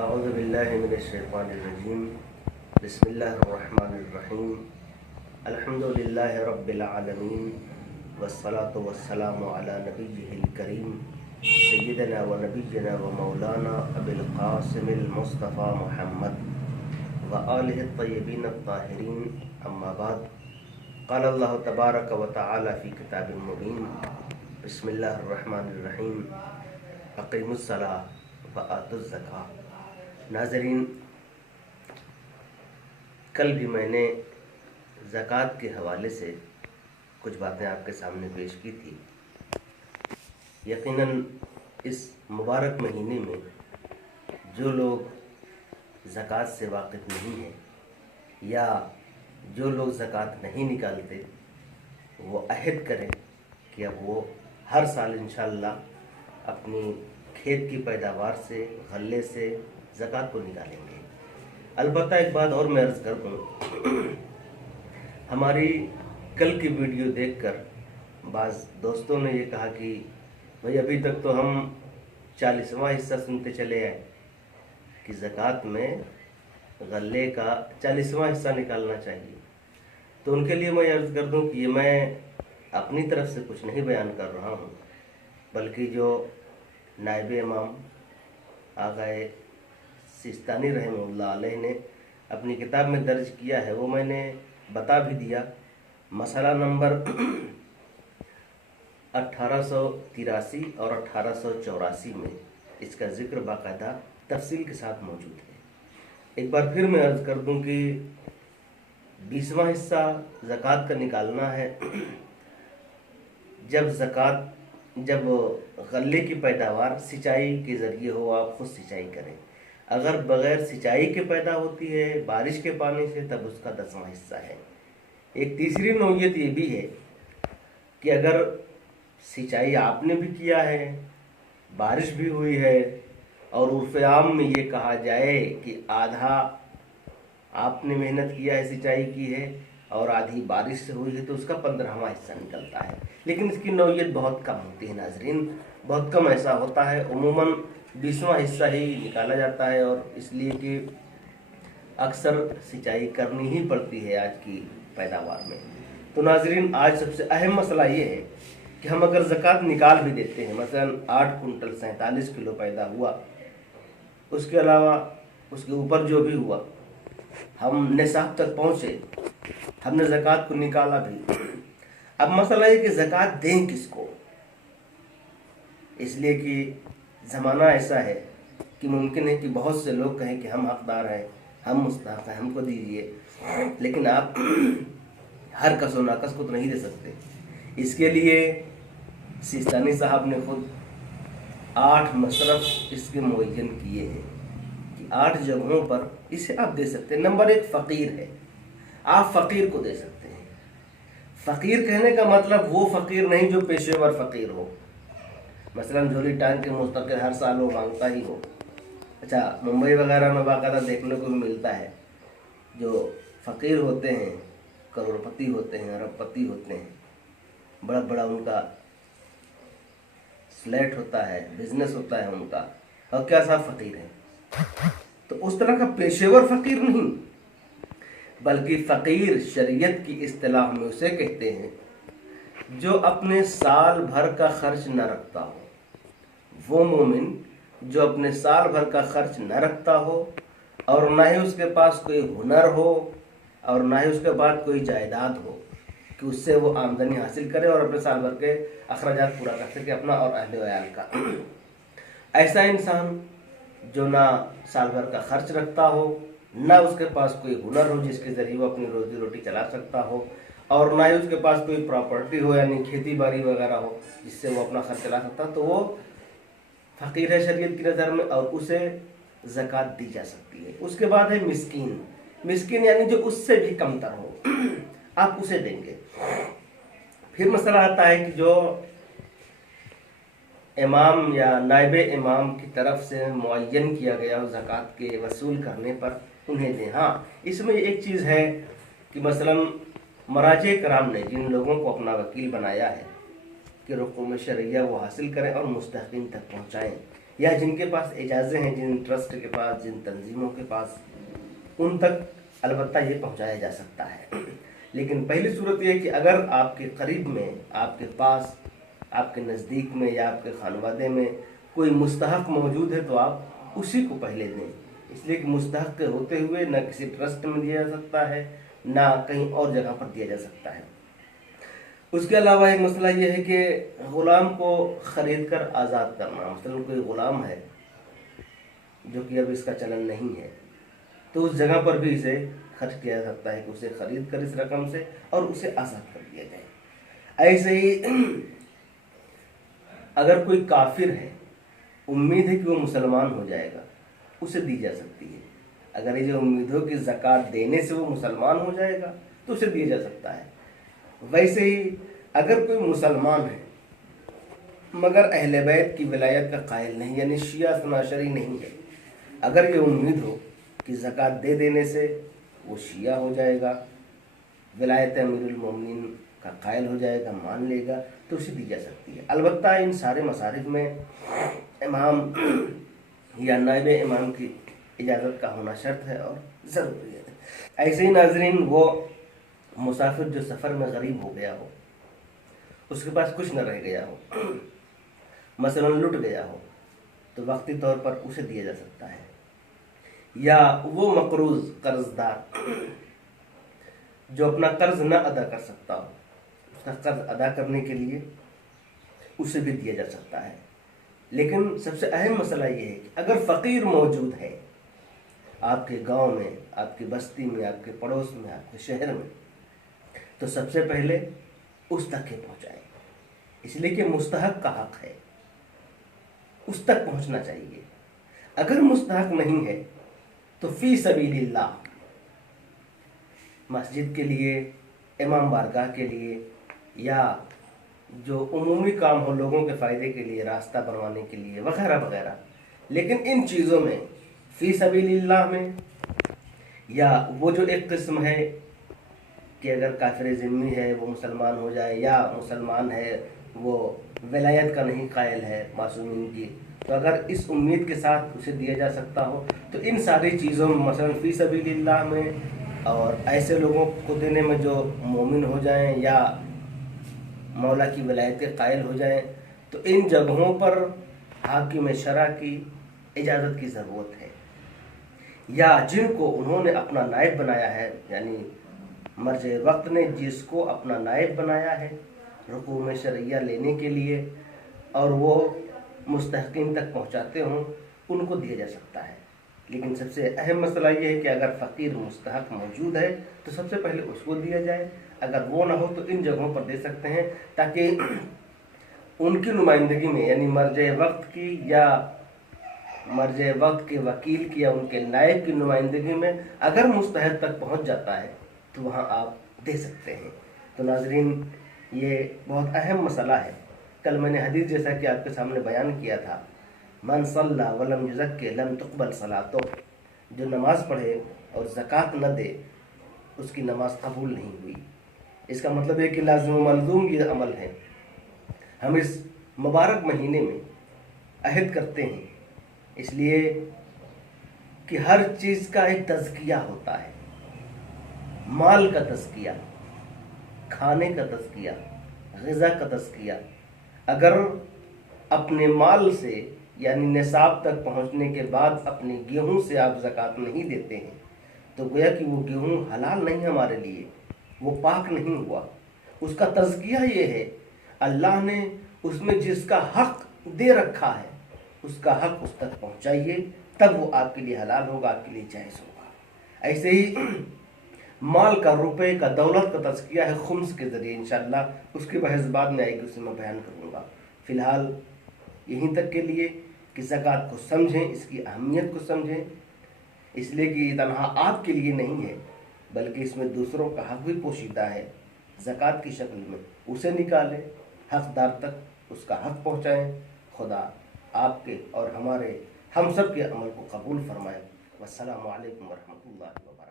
اعوذ باللہ من الشیطان الرجیم بسم اللہ الرحمن الرحیم الحمد للہ رب العالمین والصلاة والسلام علی نبیہ الکریم سیدنا و نبینا و مولانا ابی القاسم المصطفى محمد و آلہ الطیبین الطاہرین اما بعد قال اللہ تبارک و تعالی فی کتاب مبین بسم اللہ الرحمن الرحیم اقیموا الصلاۃ وآتوا الزکاۃ۔ ناظرین، کل بھی میں نے زکوٰۃ کے حوالے سے کچھ باتیں آپ کے سامنے پیش کی تھی۔ یقیناً اس مبارک مہینے میں جو لوگ زکوٰۃ سے واقف نہیں ہیں یا جو لوگ زکوٰۃ نہیں نکالتے، وہ عہد کریں کہ اب وہ ہر سال انشاءاللہ اپنی کھیت کی پیداوار سے، غلے سے زکوٰۃ کو نکالیں گے۔ البتہ ایک بات اور میں عرض کر دوں، ہماری کل کی ویڈیو دیکھ کر بعض دوستوں نے یہ کہا کہ بھئی ابھی تک تو ہم 40واں حصہ سنتے چلے آئے کہ زکوٰۃ میں غلے کا 40واں حصہ نکالنا چاہیے۔ تو ان کے لیے میں عرض کر دوں کہ یہ میں اپنی طرف سے کچھ نہیں بیان کر رہا ہوں، بلکہ جو نائب امام آقا سیستانی رحمہ اللہ علیہ نے اپنی کتاب میں درج کیا ہے وہ میں نے بتا بھی دیا۔ مسئلہ نمبر 1883 اور 1884 میں اس کا ذکر باقاعدہ تفصیل کے ساتھ موجود ہے۔ ایک بار پھر میں عرض کر دوں کہ 20واں حصہ زکوٰۃ کا نکالنا ہے جب غلے کی پیداوار سینچائی کے ذریعے ہو، آپ خود سینچائی کریں۔ اگر بغیر سینچائی کے پیدا ہوتی ہے بارش کے پانی سے، تب اس کا 10واں حصہ ہے۔ ایک تیسری نوعیت یہ بھی ہے کہ اگر سینچائی آپ نے بھی کیا ہے، بارش بھی ہوئی ہے، اور عرف عام میں یہ کہا جائے کہ آدھا آپ نے محنت کیا ہے، سینچائی کی ہے، اور آدھی بارش سے ہوئی ہے، تو اس کا 15واں حصہ نکلتا ہے۔ لیکن اس کی نوعیت بہت کم ہوتی ہے ناظرین، بہت کم ایسا ہوتا ہے۔ عموماً 20واں حصہ ہی نکالا جاتا ہے، اور اس لیے کہ اکثر سینچائی کرنی ہی پڑتی ہے آج کی پیداوار میں۔ تو ناظرین، آج سب سے اہم مسئلہ یہ ہے کہ ہم اگر زکوٰۃ نکال بھی دیتے ہیں، مثلا 8 کنٹل 47 کلو پیدا ہوا، اس کے علاوہ اس کے اوپر جو بھی ہوا، ہم نصاب تک پہنچے، ہم نے زکوٰۃ کو نکالا بھی، اب مسئلہ یہ کہ زکوٰۃ دیں کس کو؟ اس لیے کہ زمانہ ایسا ہے کہ ممکن ہے کہ بہت سے لوگ کہیں کہ ہم حقدار ہیں، ہم مستحق ہیں، ہم کو دیجیے، لیکن آپ ہر کس و ناکس کو تو نہیں دے سکتے۔ اس کے لیے سیستانی صاحب نے خود 8 مصرف اس کے معین کیے ہیں کہ 8 جگہوں پر اسے آپ دے سکتے ہیں۔ نمبر 1 فقیر ہے، آپ فقیر کو دے سکتے ہیں۔ فقیر کہنے کا مطلب وہ فقیر نہیں جو پیشے ور فقیر ہو، مثلا جھولی ٹانگ کے مستقل ہر سال وہ مانگتا ہی ہو۔ اچھا، ممبئی وغیرہ میں باقاعدہ دیکھنے کو بھی ملتا ہے، جو فقیر ہوتے ہیں، کروڑپتی ہوتے ہیں، ارب پتی ہوتے ہیں، بڑا بڑا ان کا فلیٹ ہوتا ہے، بزنس ہوتا ہے ان کا، اور کیا صاحب فقیر ہیں۔ تو اس طرح کا پیشے ور فقیر نہیں، بلکہ فقیر شریعت کی اصطلاح میں اسے کہتے ہیں جو اپنے سال بھر کا خرچ نہ رکھتا ہو۔ وہ مومن جو اپنے سال بھر کا خرچ نہ رکھتا ہو، اور نہ ہی اس کے پاس کوئی ہنر ہو، اور نہ ہی اس کے بعد کوئی جائیداد ہو کہ اس سے وہ آمدنی حاصل کرے اور اپنے سال بھر کے اخراجات پورا کر سکے، اپنا اور اہل و عیال کا۔ ایسا انسان جو نہ سال بھر کا خرچ رکھتا ہو، نہ اس کے پاس کوئی ہنر ہو جس کے ذریعے وہ اپنی روزی روٹی چلا سکتا ہو، اور نہ ہی اس کے پاس کوئی پراپرٹی ہو، یعنی کھیتی باڑی وغیرہ ہو جس سے وہ اپنا خرچ چلا سکتا، تو وہ فقیر ہے شریعت کی نظر میں، اور اسے زکوٰۃ دی جا سکتی ہے۔ اس کے بعد ہے مسکین۔ مسکین یعنی جو اس سے بھی کم تر ہو، آپ اسے دیں گے۔ پھر مسئلہ آتا ہے کہ جو امام یا نائب امام کی طرف سے معین کیا گیا ہو زکوٰۃ کے وصول کرنے پر، انہیں دیں۔ ہاں، اس میں ایک چیز ہے کہ مثلا مراجع کرام نے جن لوگوں کو اپنا وکیل بنایا ہے کہ رقوم شرعیہ وہ حاصل کریں اور مستحقین تک پہنچائیں، یا جن کے پاس اجازت ہیں، جن ٹرسٹ کے پاس، جن تنظیموں کے پاس، ان تک البتہ یہ پہنچایا جا سکتا ہے۔ لیکن پہلی صورت یہ ہے کہ اگر آپ کے قریب میں، آپ کے پاس، آپ کے نزدیک میں یا آپ کے خانوادے میں کوئی مستحق موجود ہے تو آپ اسی کو پہلے دیں، اس لیے کہ مستحق کے ہوتے ہوئے نہ کسی ٹرسٹ میں دیا جا سکتا ہے، نہ کہیں اور جگہ پر دیا جا سکتا ہے۔ اس کے علاوہ ایک مسئلہ یہ ہے کہ غلام کو خرید کر آزاد کرنا، مثلا کوئی غلام ہے جو کہ اب اس کا چلن نہیں ہے، تو اس جگہ پر بھی اسے خرچ کیا جا سکتا ہے کہ اسے خرید کر اس رقم سے اور اسے آزاد کر دیا جائے۔ ایسے ہی اگر کوئی کافر ہے، امید ہے کہ وہ مسلمان ہو جائے گا، اسے دی جا سکتی ہے۔ اگر یہ امید ہو کہ زکوٰۃ دینے سے وہ مسلمان ہو جائے گا تو اسے دیا جا سکتا ہے۔ ویسے ہی اگر کوئی مسلمان ہے مگر اہل بیت کی ولایت کا قائل نہیں، یعنی شیعہ اثناعشری نہیں ہے، اگر یہ امید ہو کہ زکوٰۃ دے دینے سے وہ شیعہ ہو جائے گا، ولایت امیر المومنین کا قائل ہو جائے گا، مان لے گا، تو اسے دی جا سکتی ہے۔ البتہ ان سارے مصارف میں امام یا نائب امام کی اجازت کا ہونا شرط ہے اور ضروری ہے۔ ایسے ہی ناظرین، وہ مسافر جو سفر میں غریب ہو گیا ہو، اس کے پاس کچھ نہ رہ گیا ہو، مثلا لٹ گیا ہو، تو وقتی طور پر اسے دیا جا سکتا ہے۔ یا وہ مقروض قرض دار جو اپنا قرض نہ ادا کر سکتا ہو، اس کا قرض ادا کرنے کے لیے اسے بھی دیا جا سکتا ہے۔ لیکن سب سے اہم مسئلہ یہ ہے کہ اگر فقیر موجود ہے آپ کے گاؤں میں، آپ کی بستی میں، آپ کے پڑوس میں، آپ کے شہر میں، تو سب سے پہلے اس تک ہی پہنچائیں، اس لیے کہ مستحق کا حق ہے، اس تک پہنچنا چاہیے۔ اگر مستحق نہیں ہے تو فی سبیل اللہ، مسجد کے لیے، امام بارگاہ کے لیے، یا جو عمومی کام ہو لوگوں کے فائدے کے لیے، راستہ بنوانے کے لیے وغیرہ وغیرہ، لیکن ان چیزوں میں فی سبیل اللہ میں، یا وہ جو ایک قسم ہے کہ اگر کافر ذمہ ہے وہ مسلمان ہو جائے، یا مسلمان ہے وہ ولایت کا نہیں قائل ہے معصومین کی، تو اگر اس امید کے ساتھ اسے دیا جا سکتا ہو تو ان ساری چیزوں میں، مثلا فی سبیل اللہ میں، اور ایسے لوگوں کو دینے میں جو مومن ہو جائیں یا مولا کی ولایت کے قائل ہو جائیں، تو ان جگہوں پر حاکم شرع کی اجازت کی ضرورت ہے۔ یا جن کو انہوں نے اپنا نائب بنایا ہے، یعنی مرجع وقت نے جس کو اپنا نائب بنایا ہے حکم شرعیہ لینے کے لیے اور وہ مستحقین تک پہنچاتے ہوں، ان کو دیا جا سکتا ہے۔ لیکن سب سے اہم مسئلہ یہ ہے کہ اگر فقیر مستحق موجود ہے تو سب سے پہلے اس کو دیا جائے، اگر وہ نہ ہو تو ان جگہوں پر دے سکتے ہیں، تاکہ ان کی نمائندگی میں، یعنی مرجع وقت کی یا مرجع وقت کے وکیل کی یا ان کے نائب کی نمائندگی میں اگر مستحق تک پہنچ جاتا ہے تو وہاں آپ دے سکتے ہیں۔ تو ناظرین، یہ بہت اہم مسئلہ ہے۔ کل میں نے حدیث جیسا کہ آپ کے سامنے بیان کیا تھا، من صلی ولم یزکی لم تقبل صلاتہ، جو نماز پڑھے اور زکوٰۃ نہ دے اس کی نماز قبول نہیں ہوئی۔ اس کا مطلب ہے کہ لازم و ملزوم یہ عمل ہے۔ ہم اس مبارک مہینے میں عہد کرتے ہیں، اس لیے کہ ہر چیز کا ایک تزکیہ ہوتا ہے، مال کا تزکیہ، کھانے کا تزکیہ، غذا کا تزکیہ۔ اگر اپنے مال سے، یعنی نصاب تک پہنچنے کے بعد اپنے گیہوں سے آپ زکوٰۃ نہیں دیتے ہیں تو گویا کہ وہ گیہوں حلال نہیں ہمارے لیے، وہ پاک نہیں ہوا۔ اس کا تزکیہ یہ ہے، اللہ نے اس میں جس کا حق دے رکھا ہے اس کا حق اس تک پہنچائیے، تب وہ آپ کے لیے حلال ہوگا، آپ کے لیے جائز ہوگا۔ ایسے ہی مال کا، روپے کا، دولت کا تزکیہ ہے خمس کے ذریعے، انشاءاللہ اس کی بحث بعد میں آئے گی، اسے میں بیان کروں گا۔ فی الحال یہیں تک کے لیے کہ زکوٰۃ کو سمجھیں، اس کی اہمیت کو سمجھیں، اس لیے کہ یہ تنہا آپ کے لیے نہیں ہے بلکہ اس میں دوسروں کا حق بھی پوشیدہ ہے۔ زکوٰۃ کی شکل میں اسے نکالیں، حقدار تک اس کا حق پہنچائیں۔ خدا آپ کے اور ہم سب کے عمل کو قبول فرمائے۔ والسلام علیکم ورحمۃ اللہ وبرکاتہ۔